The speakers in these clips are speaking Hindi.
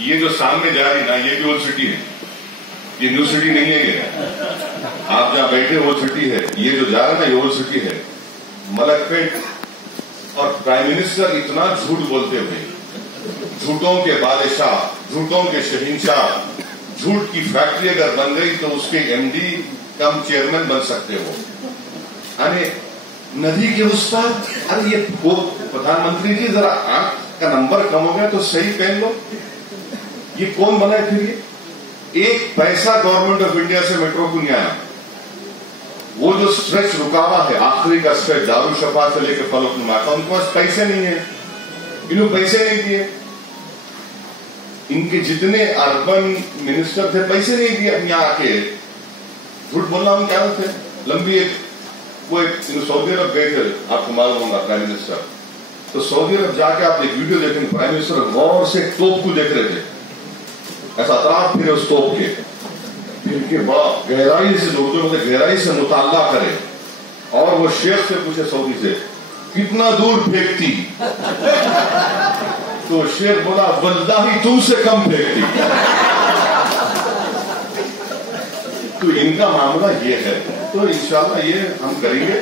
ये जो सामने जा रही ना, ये भी ओल्ड सिटी है, ये न्यू सिटी नहीं है। ये आप जहां बैठे ओल्ड सिटी है, ये जो जा रहा है ना ये ओल्ड सिटी है। मलकपेट और प्राइम मिनिस्टर इतना झूठ बोलते हुए, झूठों के बादशाह, झूठों के शहंशाह, झूठ की फैक्ट्री अगर बन गई तो उसके एमडी कम चेयरमैन बन सकते हो। अरे नदी के उस पार, अरे ये वो प्रधानमंत्री जी जरा आंख का नंबर कम हो गया तो सही पहन लो। ये कौन बनाए फिर? ये एक पैसा गवर्नमेंट ऑफ इंडिया से मेट्रो को नहीं आया। वो जो स्ट्रेच रुका हुआ है, आखिरी का स्ट्रेच दारुशफा से लेकर फलकनुमा का, उनके पास पैसे नहीं है, इन्होंने पैसे नहीं दिए। इनके जितने अर्बन मिनिस्टर थे पैसे नहीं दिए। यहां आके झूठ बोलना हम क्या थे। लंबी वो एक सऊदी अरब गए थे, आपको मालूम होगा प्राइम मिनिस्टर। तो सऊदी अरब जाके आप एक वीडियो देखेंगे, प्राइम मिनिस्टर गौर से तोप को देख रहे थे, ऐसा अतराफ फिर उस तोप के, फिर के बड़ा गहराई से उर्दू में गहराई से मुताला करे और वो शेख से पूछे सऊदी से कितना दूर फेंकती, तो शेख बोला वल्लाही तुमसे कम फेंकती। तो इनका मामला ये है। तो इंशाल्लाह ये हम करेंगे।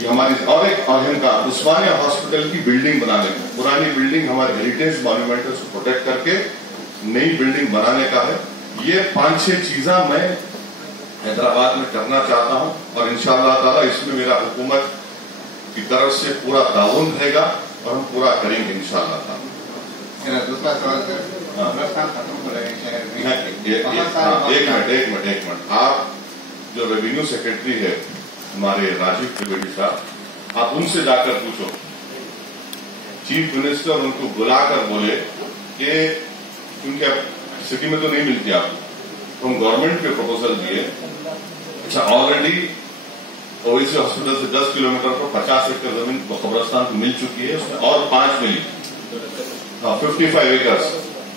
ये हमारी और एक अहम का उस्मानिया हॉस्पिटल की बिल्डिंग बनाने का, पुरानी बिल्डिंग हमारे हेरिटेज मॉन्यूमेंट्स को प्रोटेक्ट करके नई बिल्डिंग बनाने का है। ये 5-6 चीजा मैं हैदराबाद में करना चाहता हूं और इंशाअल्लाह ताला इसमें मेरा हुकूमत की तरफ से पूरा ताउन रहेगा और हम पूरा करेंगे इंशाअल्लाह ताला। दूसरा सवाल सर, खत्म हो रहे हैं शहर में। एक मिनट, आप जो रेवेन्यू सेक्रेटरी है हमारे राजीव त्रिवेदी साहब, आप उनसे जाकर पूछो। चीफ मिनिस्टर उनको बुलाकर बोले कि उनके सिटी में तो नहीं मिलती आपको, हम गवर्नमेंट के प्रपोजल दिए। अच्छा, ऑलरेडी ओवैसी हॉस्पिटल से 10 किलोमीटर पर 50 एकड़ जमीन कब्रस्तान को मिल चुकी है, उसमें और 5 मिली, 55 एकर्स।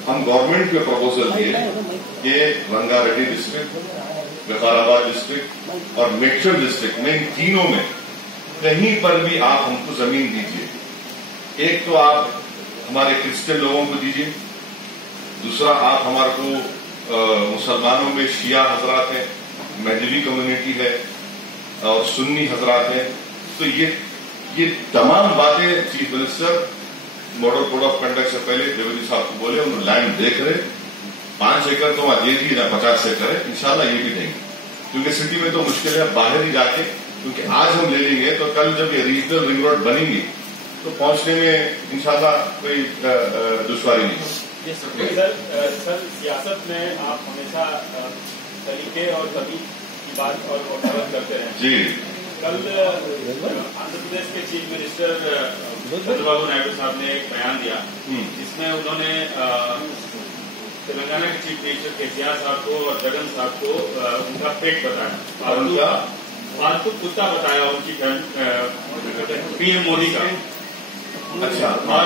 हम गवर्नमेंट के प्रपोजल दिए कि रंगारेड्डी डिस्ट्रिक्ट, विकाराबाद डिस्ट्रिक्ट और मेडचल डिस्ट्रिक्ट में, इन तीनों में कहीं पर भी आप हमको जमीन दीजिए। एक तो आप हमारे क्रिश्चियन लोगों को दीजिए, दूसरा आप हमारे को मुसलमानों में शिया हजरात हैं, महदवी कम्युनिटी है और सुन्नी हजरात हैं। तो ये तमाम बातें chief minister model code of conduct से पहले त्रिवेदी साहब को बोले, उन्होंने लैंड देख रहे। 5 एकड़ तो वहां दे दी ना, 50 एकड़ है, इंशाल्लाह ये भी देंगे। क्योंकि सिटी में तो मुश्किल है, बाहर ही जाके, क्योंकि आज हम ले लेंगे तो कल जब ये रीजनल रिंग रोड बनेगी तो पहुंचने में इंशाल्लाह कोई दुश्वारी नहीं होगी। सर, सियासत में आप हमेशा तरीके और तबीब की बात और वकालत करते हैं जी। कल आंध्र प्रदेश के चीफ मिनिस्टर चंद्रबाबू नायडू साहब ने एक बयान दिया, जिसमें उन्होंने तेलंगाना के चीफ मिनिस्टर केसीआर साहब को और जगन साहब को उनका पेट बताया, फालतू कुत्ता बताया उनकी पीएम मोदी का। अच्छा, और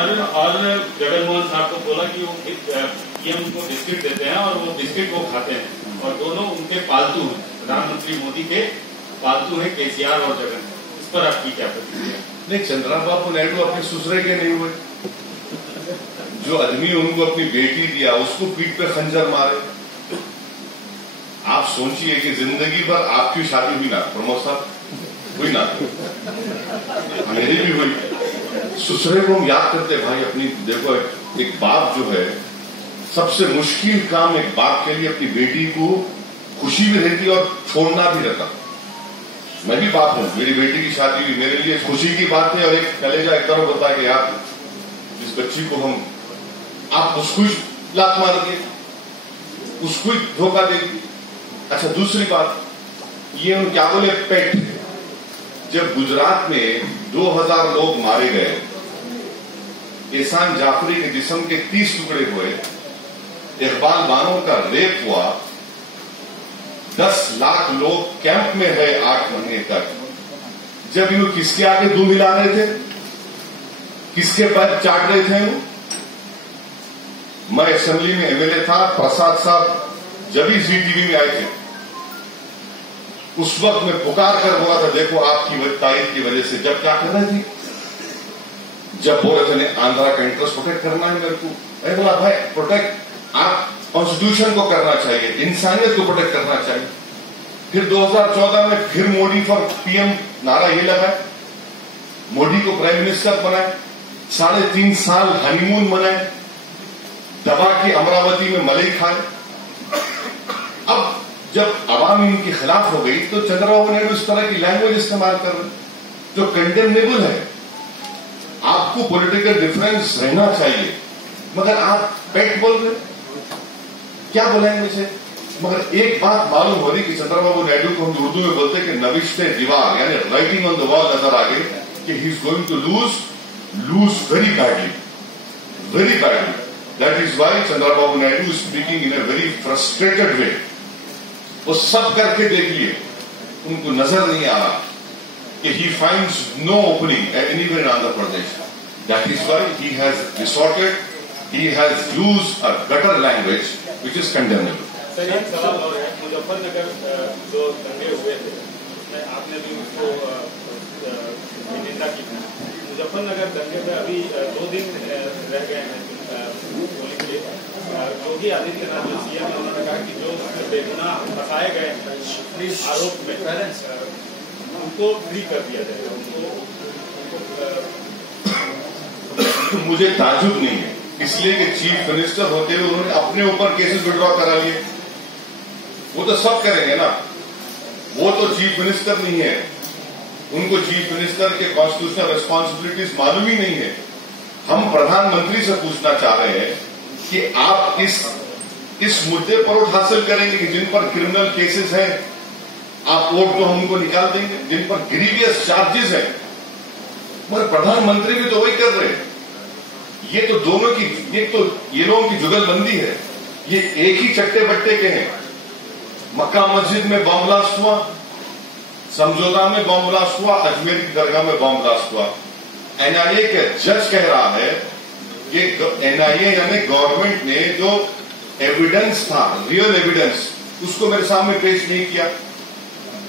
जगन मोहन साहब को बोला कि वो पीएम उनको बिस्किट देते हैं और वो बिस्किट वो खाते हैं और दोनों उनके पालतू हैं, प्रधानमंत्री मोदी के पालतू है केसीआर और जगन। इस पर आपकी क्या प्रतिक्रिया? नहीं, चंद्रबाबू नायडू अपने ससुरे के नहीं हुए। जो आदमी उनको अपनी बेटी दिया उसको पीठ पे खंजर मारे। आप सोचिए कि जिंदगी भर आपकी शादी हुई ना, प्रमोद साहब, हुई ना, मेरी भी हुई। ससुरे को हम याद करते भाई अपनी। देखो, एक बाप जो है, सबसे मुश्किल काम एक बाप के लिए अपनी बेटी को खुशी भी रहती और छोड़ना भी रहता। मैं भी बाप हूं, मेरी बेटी की शादी हुई, मेरे लिए खुशी की बात है और एक कलेजा एक तरफ होता है कि यार इस बच्ची को हम, आप उसको ही लात मार दिए, उसको ही धोखा दे दिए। अच्छा, दूसरी बात, ये हम क्या बोले, पेट। जब गुजरात में 2000 लोग मारे गए, एहसान जाफरी के जिस्म के 30 टुकड़े हुए, इकबाल बानो का रेप हुआ, 10 लाख लोग कैंप में है 8 महीने तक। जब यूं किसके आगे दूध हिला रहे थे, किसके पैर चाट रहे थे वो? मैं असेंबली में एमएलए था, प्रसाद साहब जब ही जी टीवी में आए थे, उस वक्त मैं पुकार कर बोला था, देखो आपकी तारीफ की वजह से। जब क्या कर रहे थे, जब बोल रहे थे आंध्रा का इंटरेस्ट प्रोटेक्ट करना है मेरे को, मैं बोला भाई प्रोटेक्ट, आप कॉन्स्टिट्यूशन को करना चाहिए, इंसानियत को प्रोटेक्ट करना चाहिए। फिर 2014 में फिर मोदी फॉर पीएम नारा ये लगाए, मोदी को प्राइम मिनिस्टर बनाए, 3.5 साल हनीमून मनाए, दबा के अमरावती में मलाई खाए। अब जब आवाम इनके खिलाफ हो गई तो चंद्रबाबू नायडू इस तरह की लैंग्वेज इस्तेमाल कर रहे जो कंडेमनेबल है। आपको पॉलिटिकल डिफरेंस रहना चाहिए, मगर आप पेट बोल रहे, क्या लैंग्वेज है। मगर एक बात मालूम हो रही कि चंद्रबाबू नायडू को हम उर्दू में बोलते हैं कि नविश्ते दीवार यानी राइटिंग ऑन द वॉल नजर आ गई कि he is going to lose very badly. That is why Chandrababu Naidu is speaking in a very frustrated way. वो सब करके देख लिए, उनको नजर नहीं आ रहा कि he finds no opening anywhere in Andhra Pradesh. That is why he has used a better language which is condemnable. Sir एक सवाल और है, मुजफ्फरनगर जो दंगे हुए थे, आपने भी उसको निंदा की थी। मुजफ्फरनगर दंगे में अभी 2 दिन रह गए हैं होली के। योगी आदित्यनाथ जो सीएम है, उन्होंने कहा कि जो बेगुनाह फंसाए गए आरोप में उनको फ्री कर दिया जाएगा। मुझे ताजुब नहीं है, इसलिए कि चीफ मिनिस्टर होते हुए उन्होंने अपने ऊपर केसेस विड्रॉ करा लिए। वो तो सब करेंगे ना, वो तो चीफ मिनिस्टर नहीं है, उनको चीफ मिनिस्टर के कॉन्स्टिट्यूशनल रिस्पॉन्सिबिलिटीज मालूम ही नहीं है। हम प्रधानमंत्री से पूछना चाह रहे हैं कि आप इस मुद्दे पर वोट हासिल करेंगे कि जिन पर क्रिमिनल केसेस हैं आप वोट तो हम उनको निकाल देंगे, जिन पर ग्रीवियस चार्जेस हैं। मगर प्रधानमंत्री भी तो वही कर रहे हैं। ये तो दोनों की, एक तो ये लोगों की जुगलबंदी है, ये एक ही चट्टे बट्टे के हैं। मक्का मस्जिद में बम ब्लास्ट हुआ, समझौता में बम ब्लास्ट हुआ, अजमेर की दरगाह में बम ब्लास्ट हुआ। एनआईए के जज कह रहा है कि एनआईए यानी गवर्नमेंट ने जो एविडेंस था, रियल एविडेंस, उसको मेरे सामने पेश नहीं किया।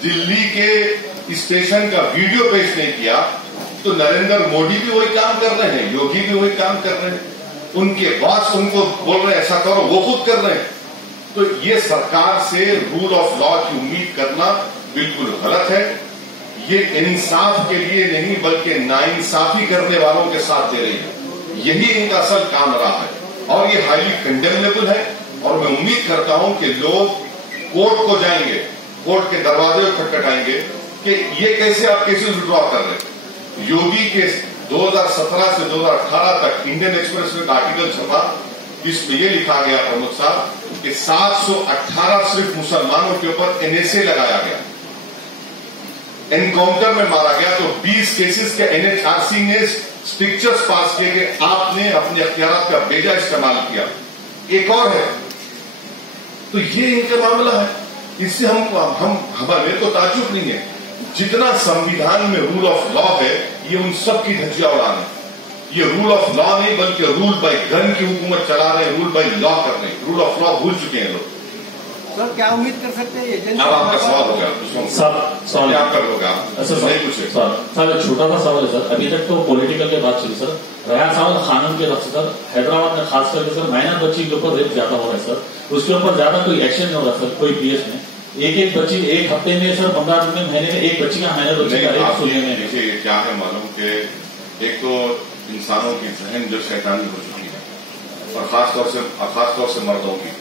दिल्ली के स्टेशन का वीडियो पेश नहीं किया। तो नरेंद्र मोदी भी वही काम कर रहे हैं, योगी भी वही काम कर रहे हैं, उनके बॉस उनको बोल रहे हैं ऐसा करो, वो खुद कर रहे हैं। तो ये सरकार से रूल ऑफ लॉ की उम्मीद करना बिल्कुल गलत है। ये इंसाफ के लिए नहीं बल्कि नाइंसाफी करने वालों के साथ दे रही है। यही इनका असल काम रहा है और ये हाईली कंडेमनेबल है। और मैं उम्मीद करता हूं कि लोग कोर्ट को जाएंगे, कोर्ट के दरवाजे खटखटाएंगे कि ये कैसे आप केसेस विड्रॉ कर रहे हैं। योगी के 2017 से 2018 तक इंडियन एक्सप्रेस में एक आर्टिकल छपा, इसमें यह लिखा गया प्रमुख साहब कि 718 सिर्फ मुसलमानों के ऊपर एनएसए लगाया गया, एनकाउंटर में मारा गया। तो 20 केसेस के एनएचआरसी ने स्ट्रिक्चर्स पास किए कि आपने अपने अख्तियारात का बेजा इस्तेमाल किया। एक और है, तो ये इनका मामला है। इससे हमें तो ताज्जुब नहीं है। जितना संविधान में रूल ऑफ लॉ है, ये उन सब की धज्जियां उड़ाने। ये रूल ऑफ लॉ नहीं बल्कि रूल बाय गन की हुकूमत चला रहे हैं, रूल बाय लॉ कर रहे हैं। रूल ऑफ लॉ भूल चुके हैं लोग। सर क्या उम्मीद कर सकते हैं? अब आपका सवाल हो गया, सवाल आप कर लोगे, आप नहीं पूछे। सर एक छोटा सा सवाल है सर। अभी तक तो पॉलिटिकल के बात चली सर, रेहान सावंत खानन के तरफ से सर हैदराबाद में खास करके सर माइनर बच्ची के ऊपर रेप ज्यादा हो रहा है सर, उसके ऊपर ज्यादा कोई एक्शन नहीं हो रहा सर। कोई पीएस में एक बच्ची एक हफ्ते में सर 15 दिन में महीने में एक बच्ची का माइनर बच्ची का रेप सुनने में। देखिए ये क्या है मालूम कि एक तो इंसानों की जहन जो शैतानी हो चुकी है और खासतौर से मर्दों की।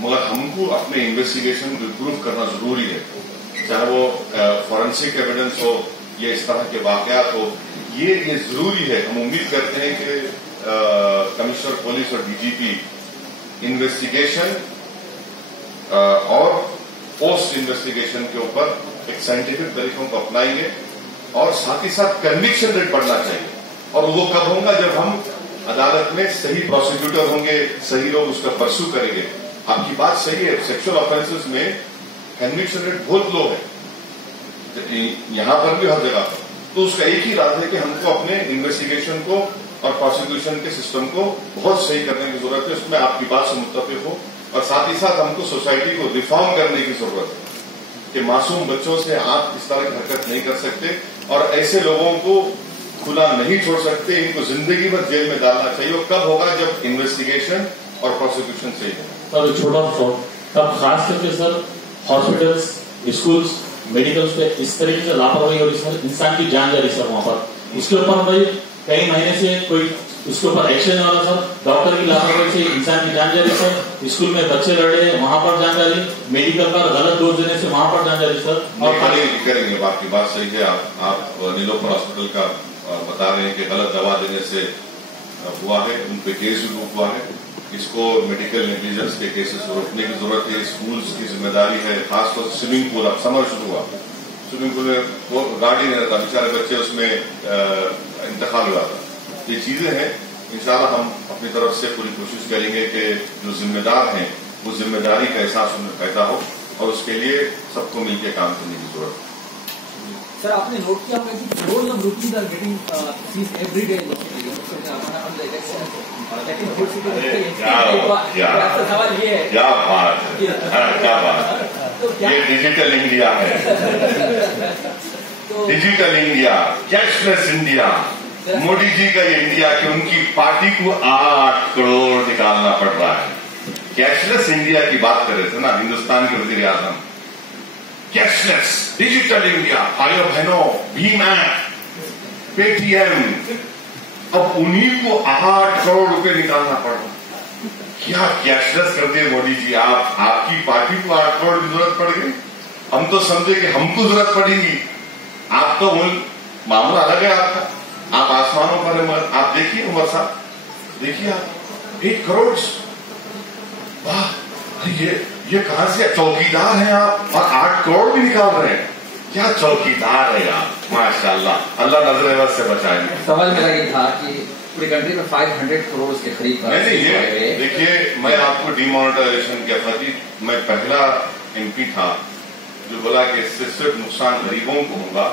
मगर हमको अपने इन्वेस्टिगेशन को इम्प्रूव करना जरूरी है, चाहे वो फॉरेंसिक एविडेंस हो या इस तरह के वाकयात हो, ये जरूरी है। हम उम्मीद करते हैं कि कमिश्नर पुलिस और डीजीपी इन्वेस्टिगेशन और पोस्ट इन्वेस्टिगेशन के ऊपर एक साइंटिफिक तरीकों को अपनाएंगे और साथ ही साथ कन्विक्शन रेट बढ़ना चाहिए। और वो कब होगा? जब हम अदालत में सही प्रोसिक्यूटर होंगे, सही लोग उसका परस्यू करेंगे। आपकी बात सही है, सेक्सुअल ऑफेंसेस में कन्विक्शन रेट बहुत लो है, यहां पर भी हर जगह पर। तो उसका एक ही राज है कि हमको अपने इन्वेस्टिगेशन को और प्रोसिक्यूशन के सिस्टम को बहुत सही करने की जरूरत है। उसमें आपकी बात से मुत्तफिक हो और साथ ही साथ हमको सोसाइटी को रिफॉर्म करने की जरूरत है कि मासूम बच्चों से आप इस तरह की हरकत नहीं कर सकते और ऐसे लोगों को खुला नहीं छोड़ सकते। इनको जिंदगी भर जेल में डालना चाहिए। और कब होगा? जब इन्वेस्टिगेशन और प्रोसिक्यूशन से ही है। सर छोटा सा तब खास करके सर हॉस्पिटल्स, स्कूल्स, मेडिकल्स पे इस तरीके से लापरवाही हो रही सर, इंसान की जान जा रही सर वहां पर। इसके ऊपर भाई कई महीने से कोई उसके ऊपर एक्शन नहीं हो रहा सर। डॉक्टर की लापरवाही से इंसान की जान जा रही सर। स्कूल में बच्चे लड़ रहे वहां पर जान जा रही, मेडिकल पर गलत डोज देने से वहां पर जान जा रही सर। और करेंगे आपकी बात सही है। आप नीलोफर हॉस्पिटल का बता रहे हैं कि गलत दवा देने से हुआ है, उन पे केस भी हुआ है। इसको मेडिकल नेग्लिजेंस के केसेस रोकने की जरूरत है। स्कूल्स की जिम्मेदारी है, खासतौर से स्विमिंग पूल। अब समर शुरू हुआ, स्विमिंग पूल में वो गाड़ी नहीं रहता, बेचारे बच्चे उसमें इंतकाल हो जाता। ये चीजें हैं। इंशाल्लाह हम अपनी तरफ से पूरी कोशिश करेंगे कि जो जिम्मेदार हैं वो जिम्मेदारी का एहसास उनमें पैदा हो और उसके लिए सबको मिलकर काम करने की जरूरत है। सर आपने नोट किया होगा कि crores of rupees are getting seized every day in the city. सवाल ये है, क्या बात है, क्या बात है। ये डिजिटल इंडिया है, digital India, cashless India. Modi ji का ये इंडिया कि उनकी पार्टी को 8 करोड़ निकालना पड़ रहा है। कैशलेस इंडिया की बात कर रहे थे ना हिंदुस्तान के वजीर आजम। कैशलेस डिजिटल इंडिया, भाइयों बहनों, भीम ऐप, पेटीएम, अब उन्हीं को 8 करोड़ रुपए निकालना पड़ रहा। क्या कैशलेस कर दिए मोदी जी आप। आपकी पार्टी को 8 करोड़ की जरूरत पड़ गई। हम तो समझे कि हमको जरूरत पड़ेगी। आप तो मामला अलग है आपका, आप आसमानों पर है। आप देखिए उमर साहब, देखिए आप 1 करोड़, वाह, ये कहां से चौकीदार हैं आप और 8 करोड़ भी निकाल रहे हैं। क्या चौकीदार है आप, माशाल्लाह। अल्लाह नजर से बचाएंगे। सवाल मेरा ये था कि पूरी कंट्री में 500 करोड़ के करीब नहीं, ये देखिए, मैं आपको डिमोनेटाइजेशन क्या था जी, मैं पहला MP था जो बोला कि इससे सिर्फ नुकसान गरीबों को होगा।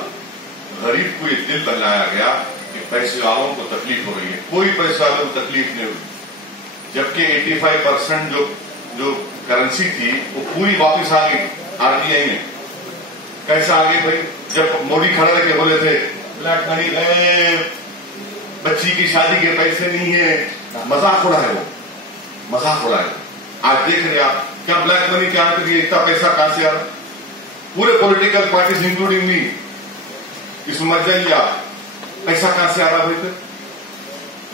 गरीब को ये दिल बहलाया गया कि पैसे वालों को तकलीफ हो रही है। कोई पैसे वालों को तकलीफ नहीं हुई, जबकि 85% जो करेंसी थी वो पूरी वापस आ गई RBI में। कैसा आ गई भाई, जब मोदी खड़ा रह के बोले थे ब्लैक मनी, बच्ची की शादी के पैसे नहीं है, मजाक उड़ा है, वो मजाक उड़ा है। आज देख रहे आप क्या ब्लैक मनी क्या करिए, इतना पैसा कहां से आ रहा। पूरे पॉलिटिकल पार्टीज इंक्लूडिंग मी इसमें मत जाइए आप, पैसा कहां से आ रहा भाई।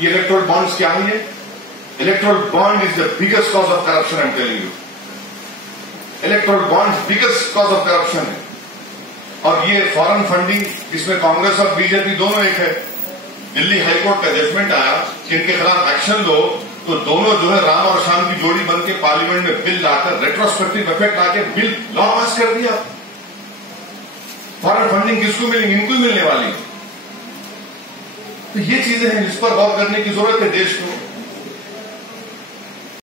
ये इलेक्ट्रोल बॉन्ड्स क्या है, ये electoral bond is the biggest cause of corruption. I am telling you, electoral bond biggest cause of corruption है। और ये फॉरेन फंडिंग, इसमें कांग्रेस और बीजेपी दोनों एक है। दिल्ली हाईकोर्ट का जजमेंट आया कि इनके खिलाफ एक्शन लो, तो दोनों जो है राम और शाम की जोड़ी बन के पार्लियामेंट में बिल लाकर रेट्रोस्पेक्टिव इफेक्ट लाके बिल लॉ पास कर दिया। फॉरेन फंडिंग किसको मिलेगी, इनको ही मिलने वाली। तो ये चीजें हैं जिस पर गौर करने की जरूरत है देश को।